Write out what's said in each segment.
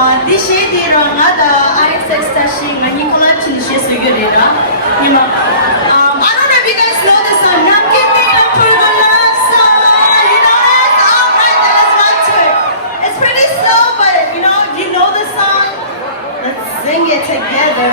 Dishi di Rangada, I said Stashing, and Nicola Chinishes Vigorera. I don't know if you guys know this song. Namkini Apurgala song. You know it? Alright, then let's run to it. It's pretty slow, but you know the song? Let's sing it together.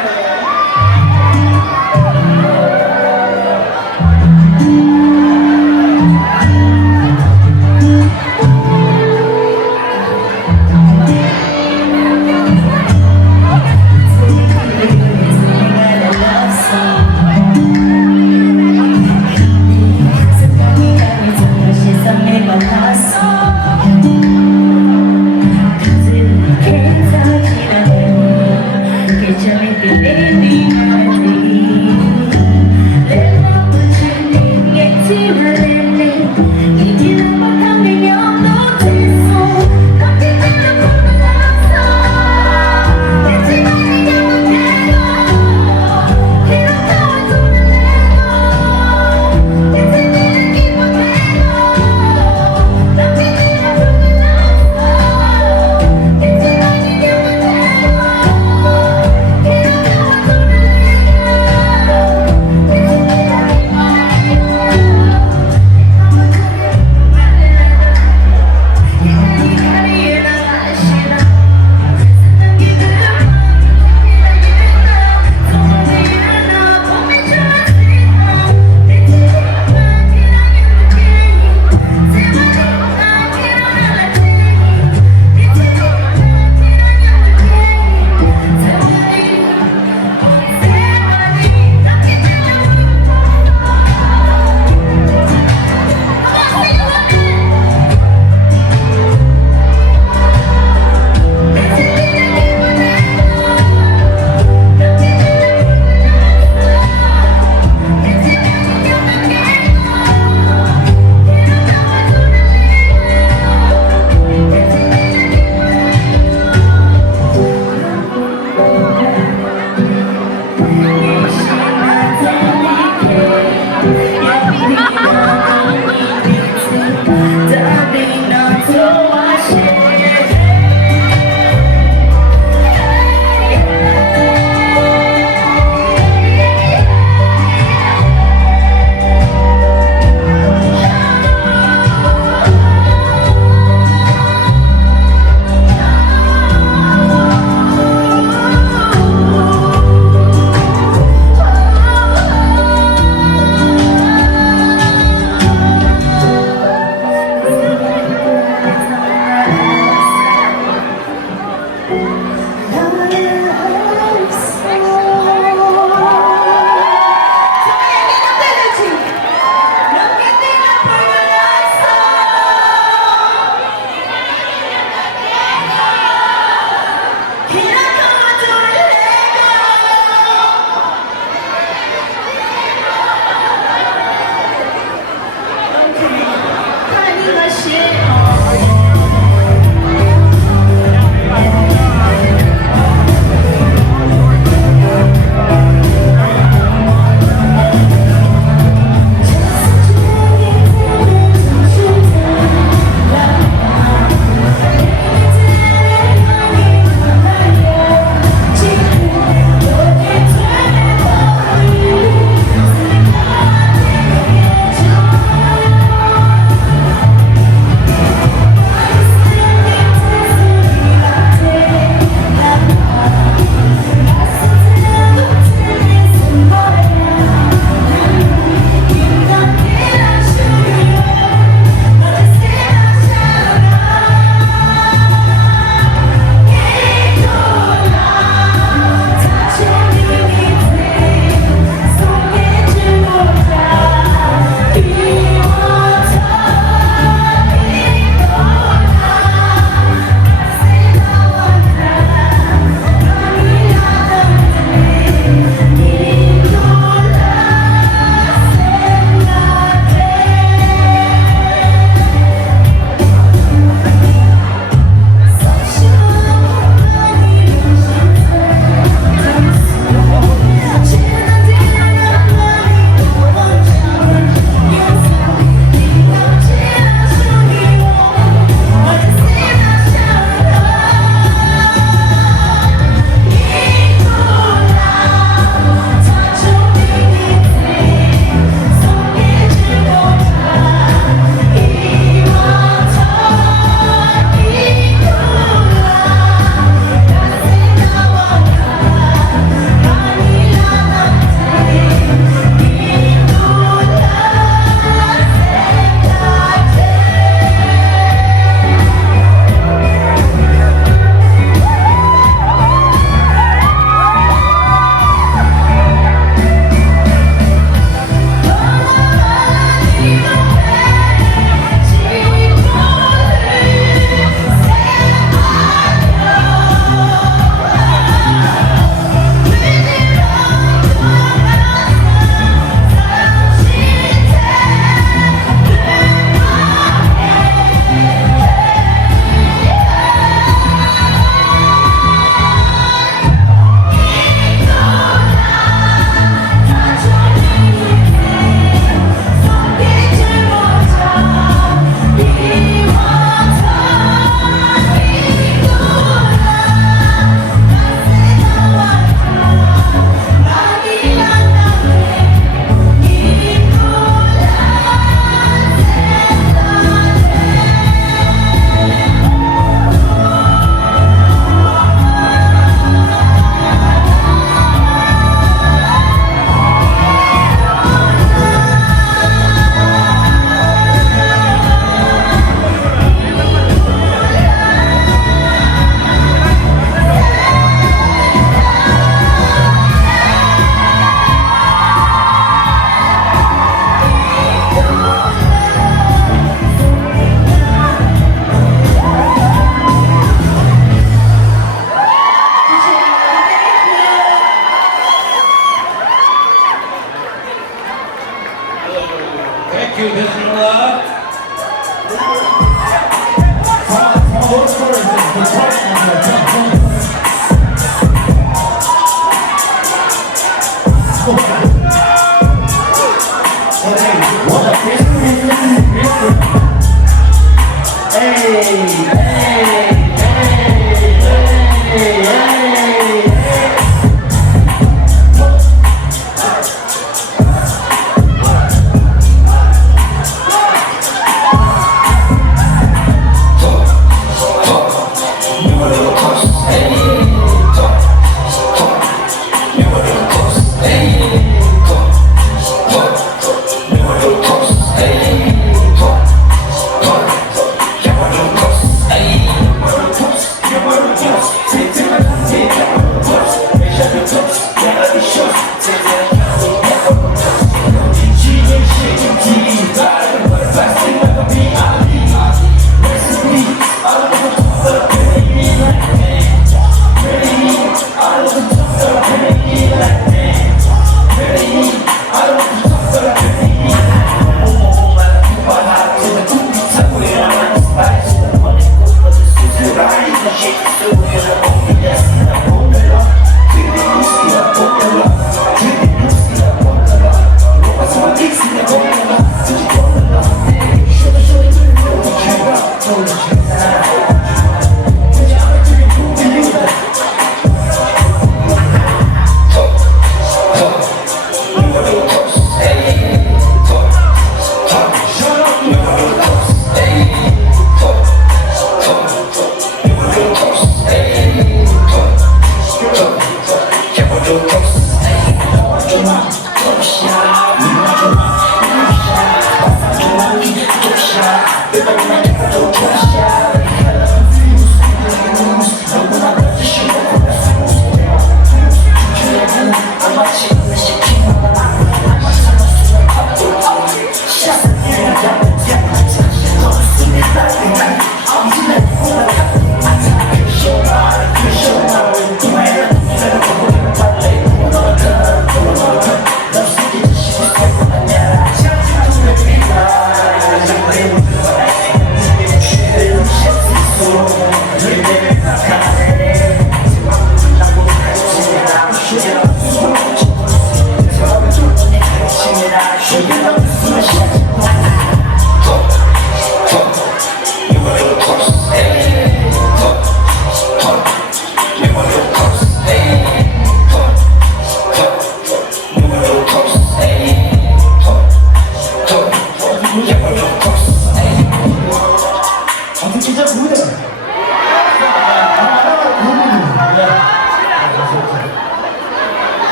Hey.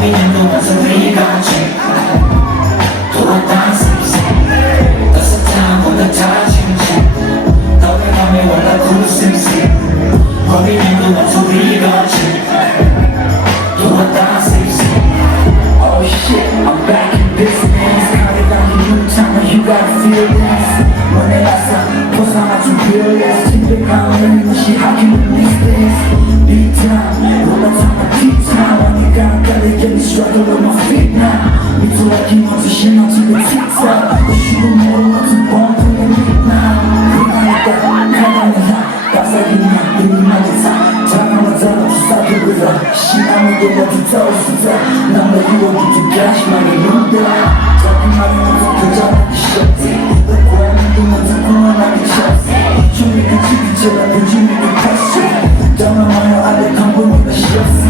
고민해도 모습이 같이 돌아다닌 셈셈 따뜻한 보다 자칭심 너의 맘에 원하고 셈셈 고민해도 모습이 같이 돌아다닌 셈셈 Oh shit, I'm back in business 가게당이 눈창을 you gotta feel this 너네 나서 벗어나 좀 fearless 침백함을 무시하기는 this Big time, 올라타면 deep time 언니가 깔리게 struggle with my feet now 미투하기 먼저 신어지고 틱톡 쉬고 모르는 두 번 그냥 beat now 그날까 가만히 하 가사기냐 이니만이 사 장황하잖아 수사기보다 신나무도 모두 떠오르자 난 너 유혹이 좀 가심하게 눈다 작은 말이 먼저 교전하기 쉽지 너 고양이도 먼저 공원하기 쳤어 준비가 지기처럼 요즘에도 컸어 떠나와요 아래 강보니까 싫었어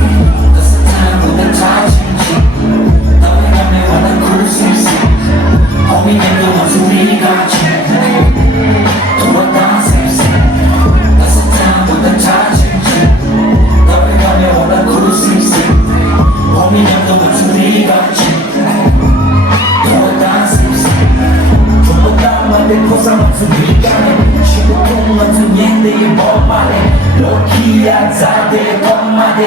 따뜻한 보다 자칭지 너의 맘에 원한 구슬슬 고민해도 모습이 같이 돌아다 셈셈 따뜻한 보다 자칭지 너의 맘에 원한 구슬슬 고민해도 모습이 같이 돌아다 셈셈 내 포상 없은 위간에 쉬고통 같은 얘네의 법만에 로키야 자대 법만에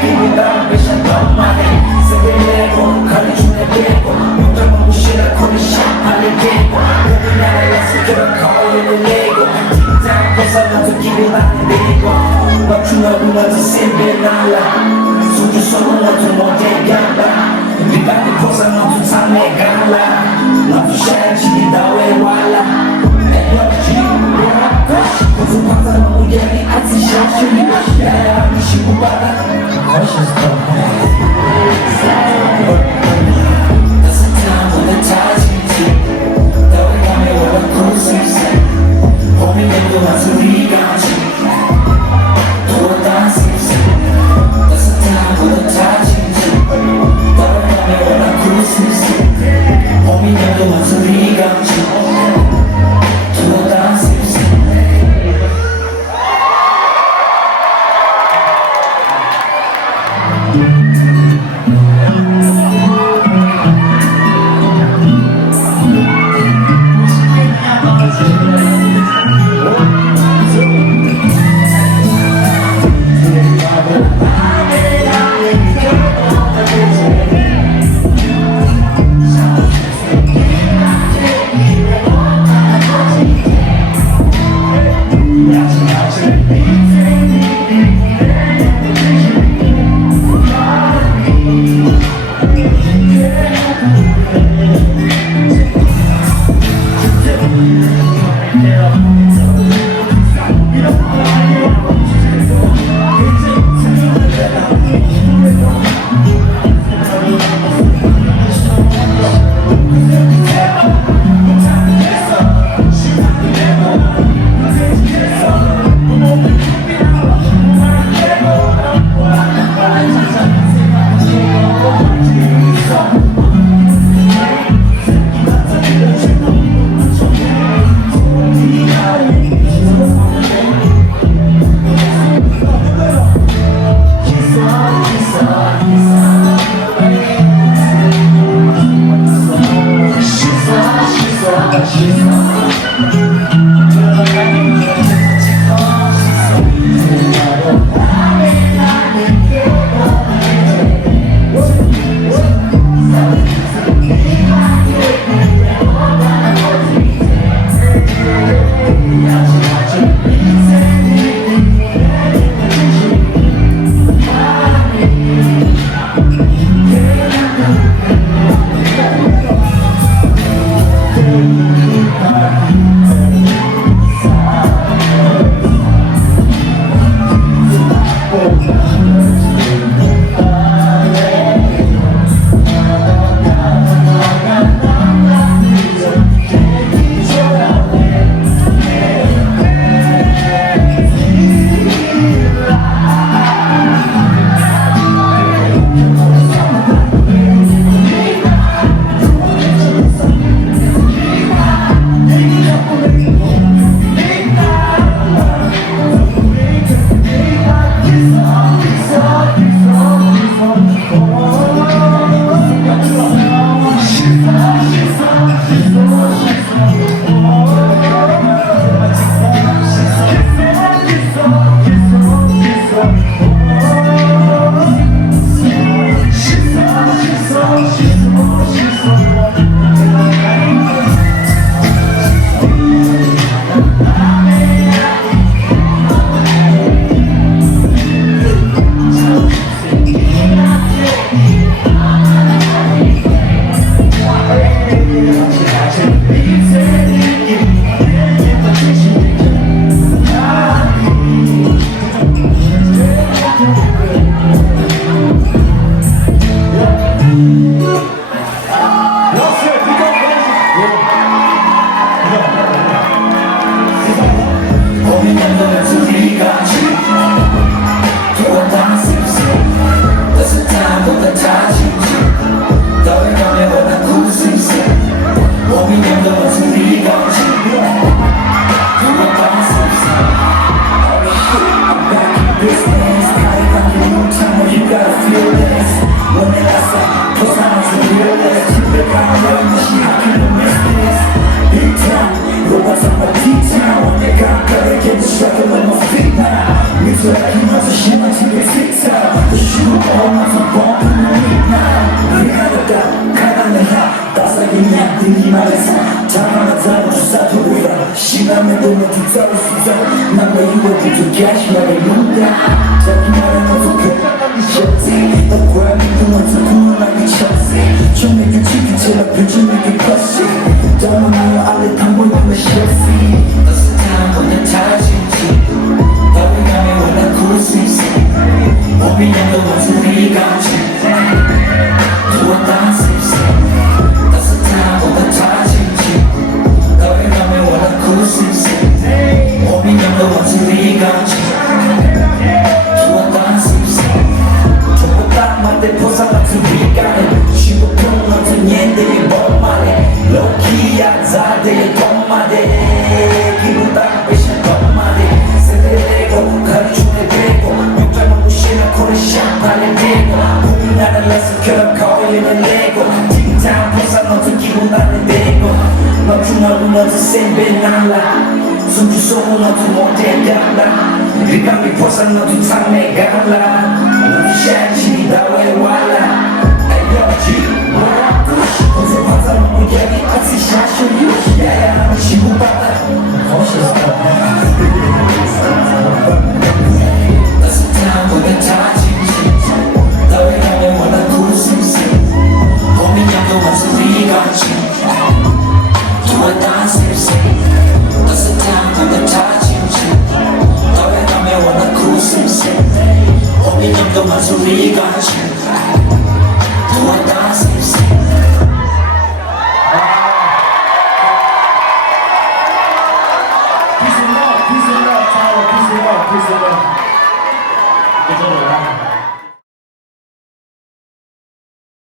그보다 배샷 법만에 세계내고 가리준에 빼고 용장 먹고 싫어하고 샤파를 깨고 우리나라에서 그런 거리를 내고 뒷장 포상 같은 기분 안 내고 맞추려고 먼저 세배 날라 소주 소문 같은 못해 간다 네가 내 포상 없은 삶에 갈라 나도 샤야지 나왜 와라 에너지 무슨 방사능 우연히 아직 샤슈리 야야 미시고받아 따뜻한 보다 자진지 너의 맘에 원한 구슬슬 고민해도 모습이 같이 돌아다 셈셈 따뜻한 보다 자진지 너의 맘에 원한 구슬슬 고민해도 모습이 같이 돌아다 셈셈 이마저 심하지게 식사 또 쉬고 나서 뻔뻔한 나 미안하다 가난해라 따스하게 등이 말해서 당황하다고 주사도 보라 시간에 보면 뒤따를 수다 남의 유혹부터 가시마를 문다 자기 말은 어떻게 미쳤지 너 과민도 어떻게 구원하기 쳤지 좀 내게 지키체라 표준에게 컸지 떠나요 아래 담보님의 셰프 따스한 보는 다짐지 너를 가면 원래 구를 수 있어 몸이냐도 무슨 리가 없지 두었다 씁쓸 따스한 보는 다짐지 너를 가면 원래 구를 수 있어 몸이냐도 무슨 리가 없지 두었다 씁쓸 좁다 만대 보상 같은 위가는 쉬고 돈 같은 얘들이 뭔말해 로키야 자들의 돈마대 기분 딱 빼신 돈마대 세대되고 가르침에 되고 욕장만 무시나 코를 샴파에 대고 우리나라 레슨 결합 거리는 내고 팅탕 보상 너도 기분 나는 되고 너도 너도 너도 센배 날라 숨기 속은 너도 못해 갈라 리감이 보상 너도 상내 갈라 너도 샤지 다왜 와라 아이어지 어제 화상 무게이 같이 샤쇼 야야 나는 지구바다 따스한 보는 다짐지 너의 가면 원한 구슬슬 고민양도 없어 리가 없지 두었다 슬슬 따스한 보는 다짐지 너의 가면 원한 구슬슬 고민양도 없어 리가 없지